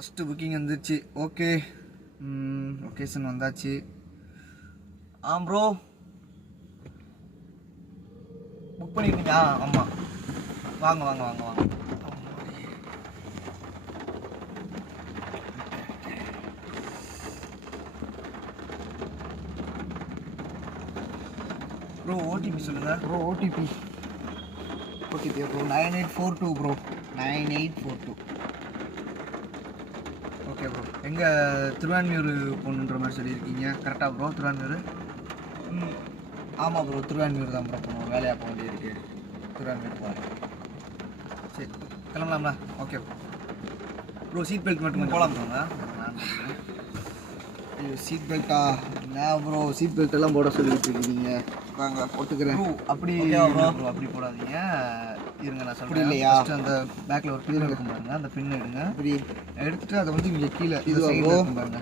First booking வந்துருச்சு. Okay, location வந்தாச்சு. Bro book பண்ணிருக்கீங்க? ஆமாம், வாங்க வாங்க வாங்க வாங்க. ப்ரோ ஓடிபி சொல்லுங்கள். Bro OTP bro 9842 bro 9842. Okay bro, எங்கே திருவான்மியூர் போகணுன்ற மாதிரி சொல்லியிருக்கீங்க, கரெக்டாக ப்ரோ? திருவான்மியூர்? ஆமாம் ப்ரோ, திருவான்மியூர் தான் ப்ரோ போகணும், வேலையாக போக வேண்டியிருக்கு. திருவான்மியூர் போகிறேன். சரி கிளம்பலாம்ல? ஓகே ப்ரோ, சீட் பெல்ட் மட்டும் போகலாம் ப்ரோங்க. ஐயோ சீட் பெல்ட்டா? என்ன ப்ரோ சீட் பெல்ட் எல்லாம் போட சொல்லிட்டு இருக்கீங்க? வாங்க போட்டுக்கிறேன். அப்படி ப்ரோ அப்படி போடாதீங்க, இருங்க நான் சொல்கிறேன். இல்லையா அந்த பேக்கில் ஒரு பின் இருக்கும் பாருங்க, அந்த பின் எடுங்க. அப்படி எடுத்துட்டு அதை வந்து இங்கே கீழே இது இருக்கும் பாருங்க,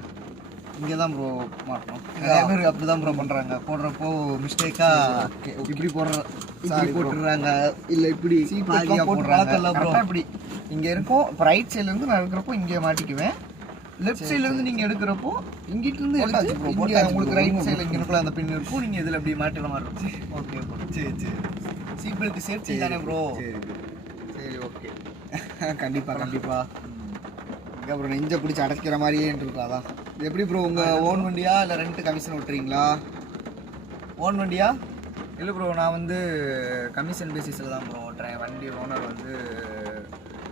இங்கே தான் ப்ரோ மாட்டணும். நிறைய பேர் அப்படி தான் ப்ரோ பண்ணுறாங்க, போடுறப்போ மிஸ்டேக்காக இப்படி போட்டுடுறாங்க, இல்லை இப்படி பாதியாக போடுறாங்க ப்ரோ. இப்படி இங்கே இருக்கும், இப்போ ரைட் சைட்லேருந்து நான் இருக்கிறப்போ இங்கே மாட்டிக்குவேன், லெஃப்ட் சைட்லேருந்து நீங்கள் எடுக்கிறப்போ இங்கிட்டிருந்து உங்களுக்கு ரைட் சைடில் இங்கே இருக்கலாம் அந்த பின் இருக்கும், நீங்கள் இதில் அப்படி மாட்டிற மாதிரி இருக்கும். ஓகே ப்ரோ, சரி சரி. சீட் பெல்ட் சேஃப்டி தானே ப்ரோ? சரி சரி ஓகே. கண்டிப்பாக இங்கே அப்புறம் நெஞ்சை பிடிச்சி அடைக்கிற மாதிரியே இருக்கும். அதான் இது எப்படி ப்ரோ, உங்கள் ஓன் வண்டியா இல்லை ரெண்ட் கமிஷன் விட்டுறீங்களா? ஓன் வண்டியா? இல்லை ப்ரோ, நான் வந்து கமிஷன் பேசிஸில் தான் ப்ரோ ஓட்டுறேன். வண்டி ஓனர் வந்து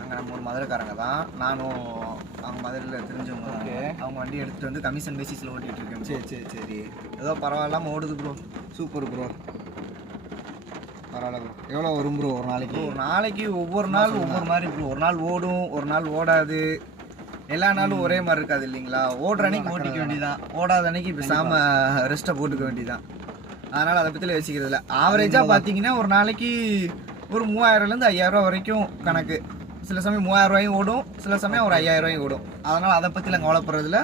அங்கே நம்ம ஒரு மதுரைக்காரங்க தான், நானும் அவங்க மதுரையில் தெரிஞ்சவங்க. ஓகே, அவங்க வண்டி எடுத்துகிட்டு வந்து கமிஷன் பேசிஸில் ஓட்டிகிட்டு இருக்கேன். சரி சரி, ஏதோ பரவாயில்லாமல் ஓடுது ப்ரோ. சூப்பர் ப்ரோ, பரவாயில்ல ப்ரோ. எவ்வளோ வரும் ப்ரோ ஒரு நாளைக்கு? ஒரு நாளைக்கு ஒவ்வொரு நாள் ஒவ்வொரு மாதிரி ப்ரோ. ஒரு நாள் ஓடும், ஒரு நாள் ஓடாது, எல்லா நாளும் ஒரே மாதிரி இருக்காது இல்லைங்களா? ஓடுற அன்னைக்கு ஓட்டிக்க வேண்டியதான், ஓடாத அன்னைக்கு பேசாமல் ரெஸ்ட்டை போட்டுக்க வேண்டியதான். அதனால் அதை பற்றியில் யோசிக்கிறது இல்லை. ஆவரேஜாக பார்த்தீங்கன்னா ஒரு நாளைக்கு ஒரு 3000லேருந்து 5000 வரைக்கும் கணக்கு. சில சமயம் 3000 ஓடும், சில சமயம் ஒரு 5000 ஓடும். அதனால் அதை பற்றிலாம் கவலைப்படுறதில்ல.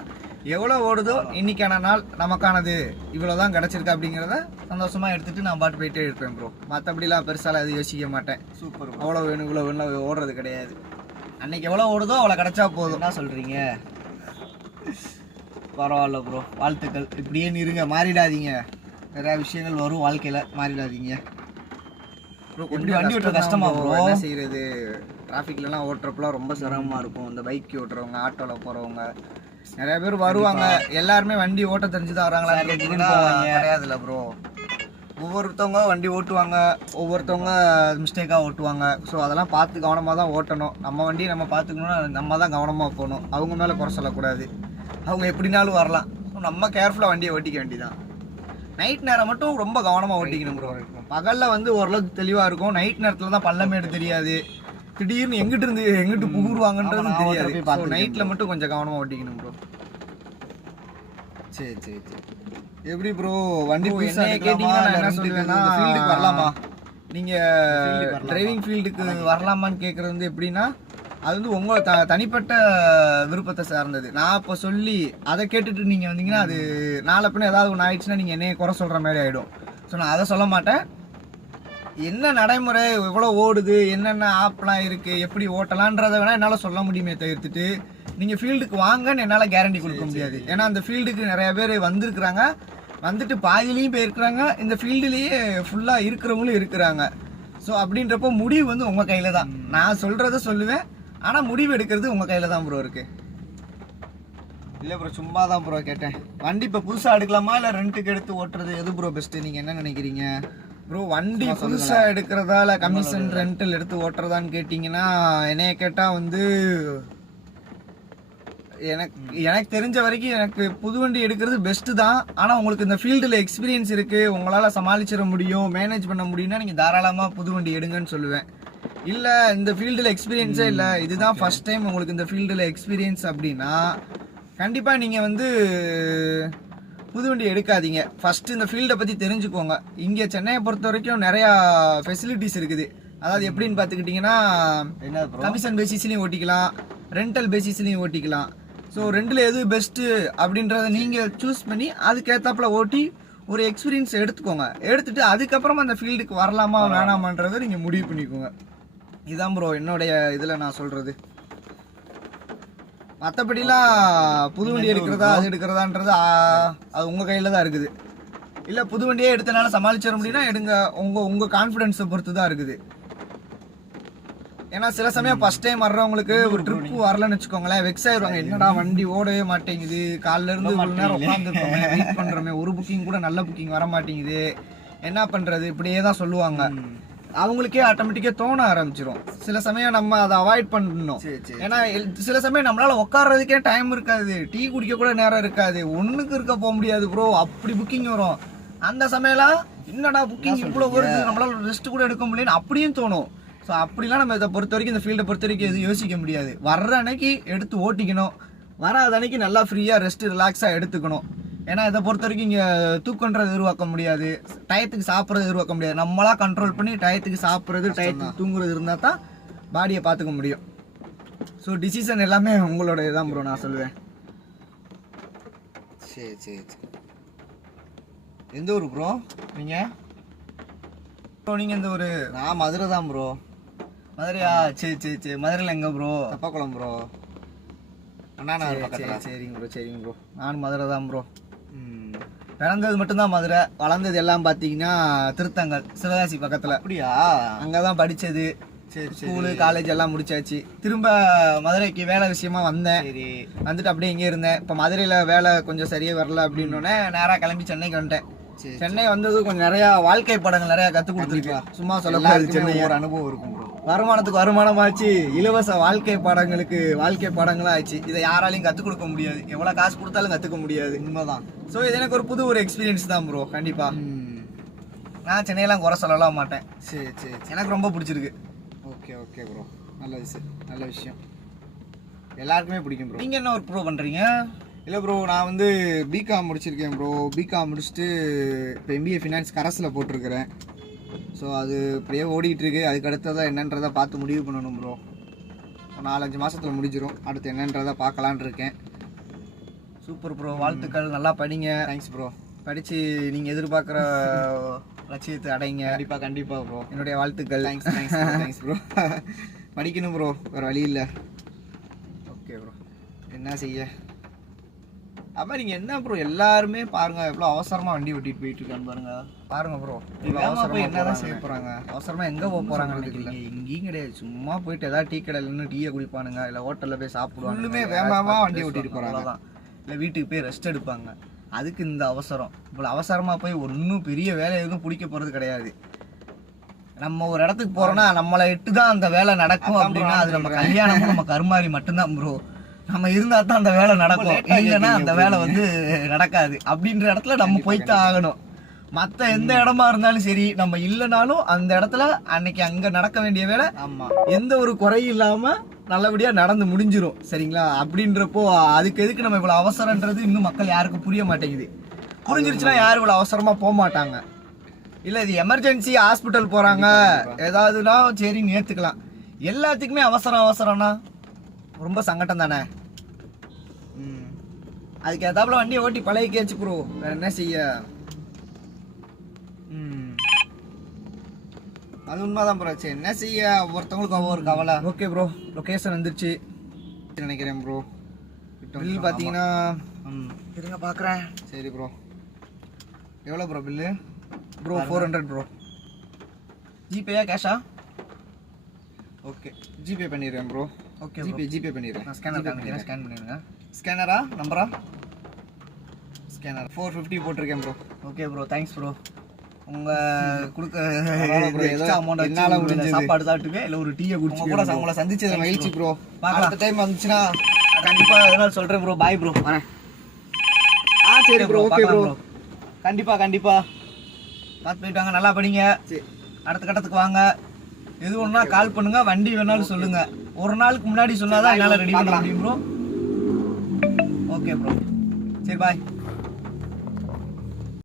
எவ்வளோ ஓடுதோ இன்றைக்கான நாள் நமக்கானது இவ்வளோ தான் கிடச்சிருக்கு அப்படிங்கிறத சந்தோஷமாக எடுத்துகிட்டு நான் பாட்டு போயிட்டே இருப்பேன் ப்ரோ. மற்றபடிலாம் பெருசாலாம் எதுவும் யோசிக்க மாட்டேன். சூப்பர், அவ்வளோ வேணும் இவ்வளோ வேணும் ஓடுறது கிடையாது. அன்றைக்கி எவ்வளோ ஓடுதோ அவ்வளோ கிடச்சா போதும். என்ன சொல்கிறீங்க? பரவாயில்ல ப்ரோ, வாழ்த்துக்கள். இப்படியே இருங்க, மாறிடாதீங்க. நிறையா விஷயங்கள் வரும் வாழ்க்கையில், மாறிடாதீங்க ப்ரோ. கொஞ்சம் வண்டி ஓட்டுற கஷ்டமா ப்ரோ? என்ன செய்கிறது, டிராஃபிக்லலாம் ஓட்டுறப்பெல்லாம் ரொம்ப சிரமமாக இருக்கும். இந்த பைக் ஓட்டுறவங்க, ஆட்டோவில் போகிறவங்க நிறைய பேர் வருவாங்க. எல்லாருமே வண்டி ஓட்ட தெரிஞ்சுதான் வராங்களா கேட்டிங்கன்னா கிடையாதுல்ல ப்ரோ. ஒவ்வொருத்தவங்க வண்டி ஓட்டுவாங்க, ஒவ்வொருத்தவங்க மிஸ்டேக்காக ஓட்டுவாங்க. ஸோ அதெல்லாம் பார்த்து கவனமாக தான் ஓட்டணும். நம்ம வண்டியை நம்ம பார்த்துக்கணுன்னா நம்ம தான் கவனமாக போகணும். அவங்க மேலே குறை சொல்லக்கூடாது, அவங்க எப்படினாலும் வரலாம். ஸோ நம்ம கேர்ஃபுல்லாக வண்டியை ஓட்டிக்க வேண்டியதான். நைட் நேரம் மட்டும் ரொம்ப கவனமாக ஓட்டிக்கணும் ப்ரோ. பகலில் வந்து ஓரளவுக்கு தெளிவாக இருக்கும், நைட் நேரத்தில் தான் பள்ளமேடு தெரியாது, திடீர்னு எங்கிட்டு புகுருவாங்கன்றது தெரியாது. நைட்டில் மட்டும் கொஞ்சம் கவனமாக ஓட்டிக்கணும் ப்ரோ. சரி சரி சரி. எப்படி ப்ரோ வண்டி கேட்டிங்கன்னா நான் என்ன சொல்லுவேன்னா, ஃபீல்டுக்கு வரலாமா, நீங்கள் டிரைவிங் ஃபீல்டுக்கு வரலாமான்னு கேட்குறது வந்து எப்படின்னா, அது வந்து உங்கள் தனிப்பட்ட விருப்பத்தை சார்ந்தது. நான் இப்போ சொல்லி அதை கேட்டுட்டு நீங்கள் வந்தீங்கன்னா அது நாளை பின்ன ஏதாவது ஒன்று ஆயிடுச்சுன்னா நீங்கள் என்னைய குறை சொல்கிற மாதிரி ஆகிடும். ஸோ நான் அதை சொல்ல மாட்டேன். என்ன நடைமுறை, எவ்வளோ ஓடுது, என்னென்ன ஆப்லாம் இருக்குது, எப்படி ஓட்டலான்றதை வேணால் என்னால் சொல்ல முடியுமே தவிர்த்துட்டு நீங்கள் ஃபீல்டுக்கு வாங்கன்னு என்னால் கேரண்டி கொடுக்க முடியாது. ஏன்னா அந்த ஃபீல்டுக்கு நிறைய பேர் வந்திருக்கிறாங்க, வந்துட்டு பாதிலையும் போயிருக்கிறாங்க, இந்த ஃபீல்டுலேயே ஃபுல்லாக இருக்கிறவங்களும் இருக்கிறாங்க. ஸோ அப்படின்றப்போ முடிவு வந்து உங்கள் கையில் தான். நான் சொல்கிறத சொல்லுவேன், ஆனால் முடிவு எடுக்கிறது உங்கள் கையில் தான் ப்ரோ இருக்குது. இல்லை ப்ரோ, சும்மா தான் ப்ரோ கேட்டேன். வண்டி இப்போ புதுசாக எடுக்கலாமா இல்லை ரெண்ட்டுக்கு எடுத்து ஓட்டுறது எது ப்ரோ பெஸ்ட்டு, நீங்கள் என்ன நினைக்கிறீங்க ப்ரோ? வண்டி புதுசாக எடுக்கிறதால கமிஷன் ரெண்டல் எடுத்து ஓட்டுறதான்னு கேட்டிங்கன்னா, என்னைய கேட்டால் வந்து எனக்கு தெரிஞ்ச வரைக்கும் எனக்கு புது வண்டி எடுக்கிறது பெஸ்ட்டு தான். ஆனால் உங்களுக்கு இந்த ஃபீல்டில் எக்ஸ்பீரியன்ஸ் இருக்குது, உங்களால் சமாளிச்சிட முடியும், மேனேஜ் பண்ண முடியும்னா நீங்கள் தாராளமாக புது வண்டி எடுங்கன்னு சொல்லுவேன். இல்லை இந்த ஃபீல்டில் எக்ஸ்பீரியன்ஸே இல்லை, இதுதான் ஃபஸ்ட் டைம் உங்களுக்கு இந்த ஃபீல்டில் எக்ஸ்பீரியன்ஸ் அப்படின்னா கண்டிப்பாக நீங்கள் வந்து புது வண்டி எடுக்காதீங்க. ஃபஸ்ட்டு இந்த ஃபீல்டை பற்றி தெரிஞ்சுக்கோங்க. இங்கே சென்னையை பொறுத்த வரைக்கும் நிறையா ஃபெசிலிட்டிஸ் இருக்குது. அதாவது எப்படின்னு பார்த்துக்கிட்டிங்கன்னா, கமிஷன் பேசிஸ்லையும் ஓட்டிக்கலாம், ரெண்டல் பேசிஸ்லையும் ஓட்டிக்கலாம். ஸோ ரெண்டில் எது பெஸ்ட்டு அப்படின்றத நீங்கள் சூஸ் பண்ணி அதுக்கேற்றாப்புல ஓட்டி ஒரு எக்ஸ்பீரியன்ஸ் எடுத்துக்கோங்க. எடுத்துகிட்டு அதுக்கப்புறமா அந்த ஃபீல்டுக்கு வரலாமா வேணாமான்றதை நீங்கள் முடிவு பண்ணிக்கோங்க. இதுதான் ப்ரோ என்னுடைய இதில் நான் சொல்கிறது. மற்றபடிலாம் புது வண்டி எடுக்கிறதா அது எடுக்கிறதான்றது அது உங்கள் கையில் தான் இருக்குது. இல்லை புது வண்டியே எடுத்தனால சமாளிச்சிட முடியும்னா எடுங்க. உங்கள் கான்ஃபிடென்ஸை பொறுத்து தான் இருக்குது. ஏன்னா சில சமயம் ஃபர்ஸ்ட் டைம் வர்றவங்களுக்கு ஒரு ட்ரிப்பு வரலன்னு வச்சுக்கோங்களேன், வெக்ஸ் ஆயிடுவாங்க. என்னடா வண்டி ஓடவே மாட்டேங்குது, காலைல இருந்து ஒரு நேரம் உட்காந்துருக்கோமே, வெயிட் பண்ணுறோமே, ஒரு புக்கிங் கூட நல்ல புக்கிங் வர மாட்டேங்குது, என்ன பண்ணுறது, இப்படியே தான் சொல்லுவாங்க. அவங்களுக்கே ஆட்டோமேட்டிக்காக தோண ஆரம்பிச்சிடும். சில சமயம் நம்ம அதை அவாய்ட் பண்ணணும். ஏன்னா சில சமயம் நம்மளால உட்கார்றதுக்கே டைம் இருக்காது, டீ குடிக்க கூட நேரம் இருக்காது, ஒன்றுக்கு இருக்க போக முடியாது ப்ரோ, அப்படி புக்கிங் வரும். அந்த சமயம்லாம் என்னடா புக்கிங் இவ்வளோ வருது, நம்மளால ரெஸ்ட் கூட எடுக்க முடியலன்னு அப்படியும் தோணும். ஸோ அப்படிலாம் நம்ம இதை பொறுத்த வரைக்கும், இந்த ஃபீல்டை பொறுத்த வரைக்கும் எதுவும் யோசிக்க முடியாது. வர்ற அன்னைக்கு எடுத்து ஓட்டிக்கணும், வராத அன்னைக்கு நல்லா ஃப்ரீயாக ரெஸ்ட் ரிலாக்ஸாக எடுத்துக்கணும். ஏன்னா இதை பொறுத்த வரைக்கும் இங்கே தூக்கன்றது எதிர்பார்க்க முடியாது, டயத்துக்கு சாப்பிட்றது எதிர்பார்க்க முடியாது. நம்மளாம் கண்ட்ரோல் பண்ணி டயத்துக்கு சாப்பிட்றது, டயத்துக்கு தூங்குறது இருந்தால் தான் பாடியை பார்த்துக்க முடியும். ஸோ டிசிஷன் எல்லாமே உங்களோட இதுதான் ப்ரோ, நான் சொல்லுவேன். சரி சரி சரி. எந்த ஊர் ப்ரோ நீங்கள்? ப்ரோ நீங்கள் எந்த ஊர்? நான் மதுரை தான் ப்ரோ. மதுரையா? சரி சரி சரி. மதுரையில் எங்கே ப்ரோ? தப்பாக்குளம் ப்ரோ. அண்ணா சரிங்க ப்ரோ சரிங்க ப்ரோ. நானும் மதுரை தான் ப்ரோ. பிறந்தது மட்டும்தான் மதுரை, வளர்ந்தது எல்லாம் பார்த்தீங்கன்னா திருத்தங்கல், சிவகாசி பக்கத்தில். அப்படியா? அங்கே தான் படித்தது. சரி, ஸ்கூலு காலேஜ் எல்லாம் முடிச்சாச்சு. திரும்ப மதுரைக்கு வேலை விஷயமா வந்தேன். சரி, வந்துட்டு அப்படியே இங்கே இருந்தேன். இப்போ மதுரையில் வேலை கொஞ்சம் சரியாக வரல அப்படின்னோடனே நேராக கிளம்பி சென்னைக்கு வந்துட்டேன். சென்னை வந்தது கொஞ்சம் நிறையா வாழ்க்கை படங்கள் நிறையா கற்றுக் கொடுத்துருக்கேன். சும்மா சொல்லக்கூடாது, சென்னை ஒரு அனுபவம் இருக்கும் ப்ரோ. வருமானத்துக்கு வருமானமாச்சு, இலவச வாழ்க்கை பாடங்களுக்கு வாழ்க்கை பாடங்களும் ஆச்சு. இதை யாராலையும் கற்றுக் கொடுக்க முடியாது, எவ்வளோ காசு கொடுத்தாலும் கற்றுக்க முடியாது. உண்மைதான். ஸோ இது எனக்கு ஒரு புது ஒரு எக்ஸ்பீரியன்ஸ் தான் ப்ரோ. கண்டிப்பாக நான் சென்னையெல்லாம் குறை சொல்லலாம் மாட்டேன். சரி சரி, எனக்கு ரொம்ப பிடிச்சிருக்கு. ஓகே ஓகே ப்ரோ, நல்ல விஷயம் நல்ல விஷயம், எல்லாருக்குமே பிடிக்கும் ப்ரோ. நீங்கள் என்ன ஒர்க் ப்ரோ பண்ணுறீங்க? இல்லை ப்ரோ, நான் வந்து பிகாம் முடிச்சிருக்கேன் ப்ரோ. பிகாம் முடிச்சுட்டு இப்போ எம்பிஏ ஃபினான்ஸ் கரஸில் போட்டிருக்கிறேன். ஸோ அது அப்படியே ஓடிட்டுருக்கு. அதுக்கு அடுத்ததான் என்னன்றதை பார்த்து முடிவு பண்ணணும் ப்ரோ. 4-5 மாதத்தில் முடிஞ்சிடும். அடுத்து என்னன்றதை பார்க்கலான் இருக்கேன். சூப்பர் ப்ரோ, வாழ்த்துக்கள், நல்லா படிங்க. Thanks bro. படித்து நீங்கள் எதிர்பார்க்குற லட்சியத்தை அடைங்க. கண்டிப்பாக கண்டிப்பாக ப்ரோ, என்னுடைய வாழ்த்துக்கள். Thanks thanks thanks bro. படிக்கணும் ப்ரோ, வேறு வழி இல்லை. ஓகே ப்ரோ, என்ன செய்ய. அப்போ நீங்கள் என்ன ப்ரோ, எல்லாருமே பாருங்கள் எவ்வளோ அவசரமாக வண்டி ஓட்டிகிட்டு போயிட்டு இருக்கான்னு பாருங்கள் ப்ரோ. அவசரமாக என்ன தான் செய்ய போகிறாங்க, அவசரமாக எங்கே போக போகிறாங்கன்னு நினைக்கல. எங்கேயும் கிடையாது, சும்மா போயிட்டு ஏதாவது டீ கடையில் நின்று டீயை குடிப்பானுங்க, இல்லை ஹோட்டலில் போய் சாப்பிடுவாங்க. இன்னுமே வேகமாக வண்டி ஓட்டிகிட்டு போகிறாங்க தான், இல்லை வீட்டுக்கு போய் ரெஸ்ட் எடுப்பாங்க. அதுக்கு இந்த அவசரம். இவ்வளோ அவசரமாக போய் ஒன்றும் பெரிய வேலை எதுவும் பிடிக்க போகிறது கிடையாது. நம்ம ஒரு இடத்துக்கு போகிறோன்னா நம்மளை இட்டு தான் அந்த வேலை நடக்கும் அப்படின்னா அது நம்ம கல்யாணமும் நம்ம கருமாரி மட்டும்தான் ப்ரோ. நம்ம இருந்தால் தான் அந்த வேலை நடக்கும், இல்லைன்னா அந்த வேலை வந்து நடக்காது. அப்படின்ற இடத்துல நம்ம போய்த்தான் ஆகணும். மற்ற எந்த இடமா இருந்தாலும் சரி, நம்ம இல்லைனாலும் அந்த இடத்துல அன்னைக்கு அங்கே நடக்க வேண்டிய வேலை எந்த ஒரு குறையும் இல்லாமல் நல்லபடியாக நடந்து முடிஞ்சிடும். சரிங்களா? அப்படின்றப்போ அதுக்கு எதுக்கு நம்ம இவ்வளோ அவசரன்றது இன்னும் மக்கள் யாருக்கும் புரிய மாட்டேங்குது. புரிஞ்சிருச்சுன்னா யாரும் இவ்வளோ அவசரமாக போக மாட்டாங்க. இல்லை இது எமர்ஜென்சி ஹாஸ்பிட்டல் போகிறாங்க ஏதாவதுனா சரின்னு ஏற்றுக்கலாம். எல்லாத்துக்குமே அவசரம் அவசரம்னா ரொம்ப சங்கடம் தானே. அதுக்கு ஏதாப்புல வண்டியை ஓட்டி பழகிக்கேச்சு ப்ரோ, வேற என்ன செய்ய. அது உண்மைதான் ப்ரோ. சரி, என்ன செய்ய, ஒவ்வொருத்தவங்களுக்கு ஒவ்வொரு கவலை. ஓகே ப்ரோ, லொக்கேஷன் வந்துருச்சு நினைக்கிறேன் ப்ரோ. பில் பார்த்தீங்கன்னா இருங்க பார்க்குறேன். சரி ப்ரோ, எவ்வளோ ப்ரோ பில்லு? Bro 400 bro. ஜிபேயா கேஷா? ஓகே, ஜிபே பண்ணிடுறேன் ப்ரோ. ஓகே, ஜிபே பண்ணிடுறேன். நான் ஸ்கேனர் காமிக்கிறேன், ஸ்கேன் பண்ணிடுங்க. ஸ்கேனரா நம்பரா? ஸ்கேனர் 450 போட்டிருக்கேன் bro. Okay bro, thanks bro. உங்கள் கொடுக்க எக்ஸ்ட்ரா அமௌண்ட் என்னால் முடிஞ்ச சாப்பாடு சாப்பிட்டுங்க, இல்லை ஒரு டீயை குடிச்சு கூட உங்களை சந்திச்சது மகிழ்ச்சி ப்ரோ. பார்க்கலாம், டைம் வந்துச்சுன்னா கண்டிப்பாக எதனால சொல்கிறேன் ப்ரோ. பாய் ப்ரோ, வரேன். சரி ப்ரோ, ஓகே ப்ரோ, கண்டிப்பாக கண்டிப்பாக பார்த்து போயிட்டு வாங்க. நல்லா படிங்க, அடுத்த கட்டத்துக்கு வாங்க. எது ஒன்றா கால் பண்ணுங்க, வண்டி வேணாலும் சொல்லுங்க. ஒரு நாளுக்கு முன்னாடி சொன்னாதான் என்னால் ரெடி பண்ண முடியும் ப்ரோ. ஓகே ப்ரோ, சரி பாய்.